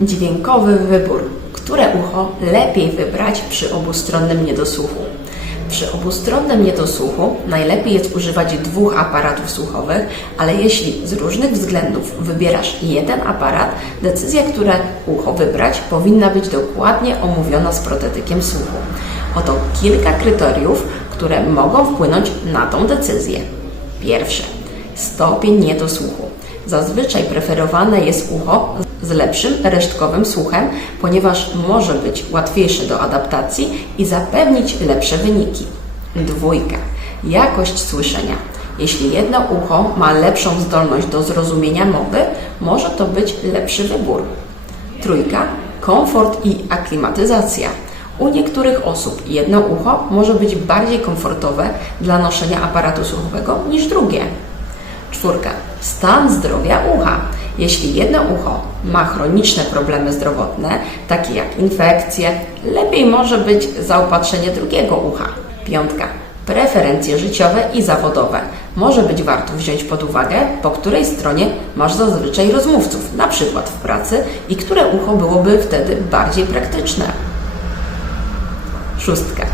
Dźwiękowy wybór. Które ucho lepiej wybrać przy obustronnym niedosłuchu? Przy obustronnym niedosłuchu najlepiej jest używać dwóch aparatów słuchowych, ale jeśli z różnych względów wybierasz jeden aparat, decyzja, które ucho wybrać, powinna być dokładnie omówiona z protetykiem słuchu. Oto kilka kryteriów, które mogą wpłynąć na tą decyzję. Pierwsze. Stopień niedosłuchu. Zazwyczaj preferowane jest ucho z lepszym resztkowym słuchem, ponieważ może być łatwiejsze do adaptacji i zapewnić lepsze wyniki. Dwójka. Jakość słyszenia. Jeśli jedno ucho ma lepszą zdolność do zrozumienia mowy, może to być lepszy wybór. Trójka. Komfort i aklimatyzacja. U niektórych osób jedno ucho może być bardziej komfortowe dla noszenia aparatu słuchowego niż drugie. Czwórka. Stan zdrowia ucha. Jeśli jedno ucho ma chroniczne problemy zdrowotne, takie jak infekcje, lepiej może być zaopatrzenie drugiego ucha. Piątka. Preferencje życiowe i zawodowe. Może być warto wziąć pod uwagę, po której stronie masz zazwyczaj rozmówców, na przykład w pracy, i które ucho byłoby wtedy bardziej praktyczne. Szóstka.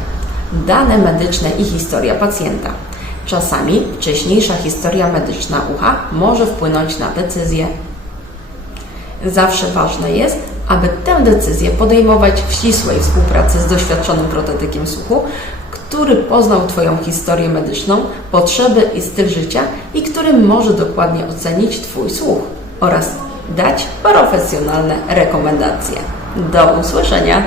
Dane medyczne i historia pacjenta. Czasami wcześniejsza historia medyczna ucha może wpłynąć na decyzję. Zawsze ważne jest, aby tę decyzję podejmować w ścisłej współpracy z doświadczonym protetykiem słuchu, który poznał Twoją historię medyczną, potrzeby i styl życia i który może dokładnie ocenić Twój słuch oraz dać profesjonalne rekomendacje. Do usłyszenia!